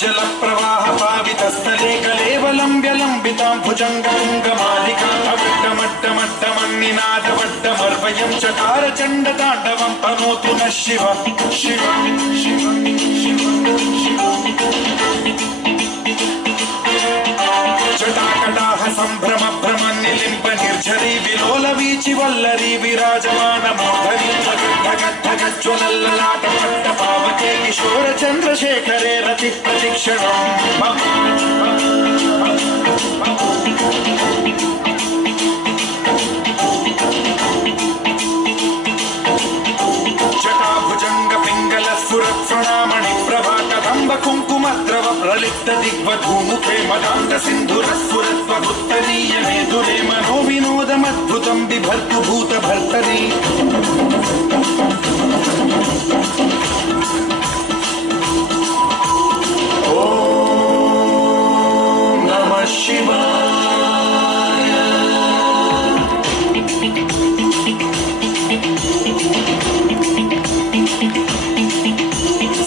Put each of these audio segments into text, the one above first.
जलप्रवाहपावितस्थले कलेवलम्ब्य भुजङ्गतुङ्गमालिका अवड्डमड्डमड्डमन्निनादवड्डमर्वयं चकार चण्डताण्डवं तनोतु नः शिव शिव शिव जटाकटाह सम्भ्रम भ्रमन्निलिम्ब निर्झरी विलोलवीचि वल्लरी विराजमान मूर्धरी धगद्धगज्ज्वलल्ललाट पट्टपावके किशोर चन्द्रशेखरे रति प्रतिक्षणम् जटाभुजंग पिंगल स्फुरत्प्रणामणि प्रभा कदम्ब कुंकुमद्रव प्रलिप्त दिग्वधूमुखे मदान्त सिन्धुरस्फुरत्वगुत्तरीय मेधुरे मनो विनोदमद्भुतं बिभर्तु भूतभर्तरि ॐ नमः शिवाय।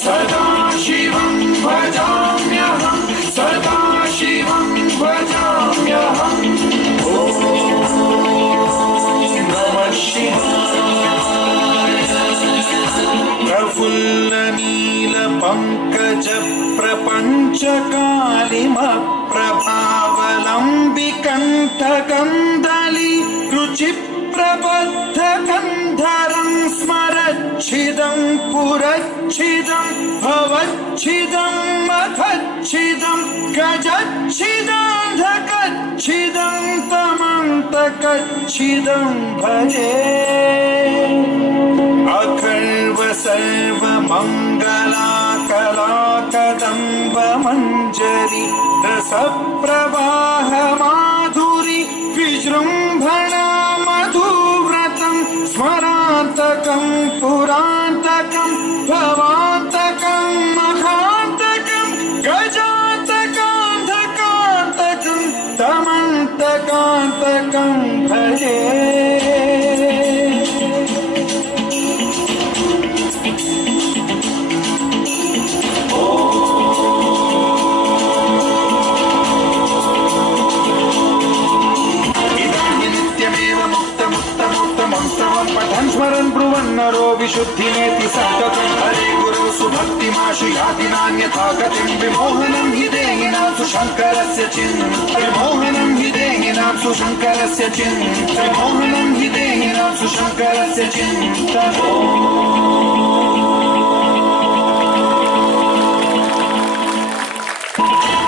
सदा शिवं भजाम्यहं सदा शिवं भजाम्यहम् ॐ नमः शिवाय। प्रफुल्ल नील पंकज प्रपंच कालिमप्रभावलम्बिकण्ठ कन्दली रुचि प्रबद्ध कंधरं स्मरच्छिदं पुरच्छिदं भवच्छिदं मखच्छिदं गजच्छिदान्धकच्छिदं तमन्तकच्छिदं भजे अखर्व सर्वमङ्गलाकलाकदम्ब मञ्जरी रसप्रवाह माधुरी विजृम्भणा मधुव्रतं स्मरान्तकं पुरान्तकं भवान्तकं मखान्तकं गजान्तकान्धकान्तकं तमन्तकान्तकं भजे स्मरन् ब्रुवन्नरो विशुद्धिमेति सन्ततं हरे गुरौ सुभक्तिमाशु याति नान्यथा गतिं विमोहनं हि देहिनां सुशङ्करस्य विमोहनं हि देहिनां सुशङ्करस्य विमोहनं हि देहिनां सुशङ्करस्य चिन्तनम्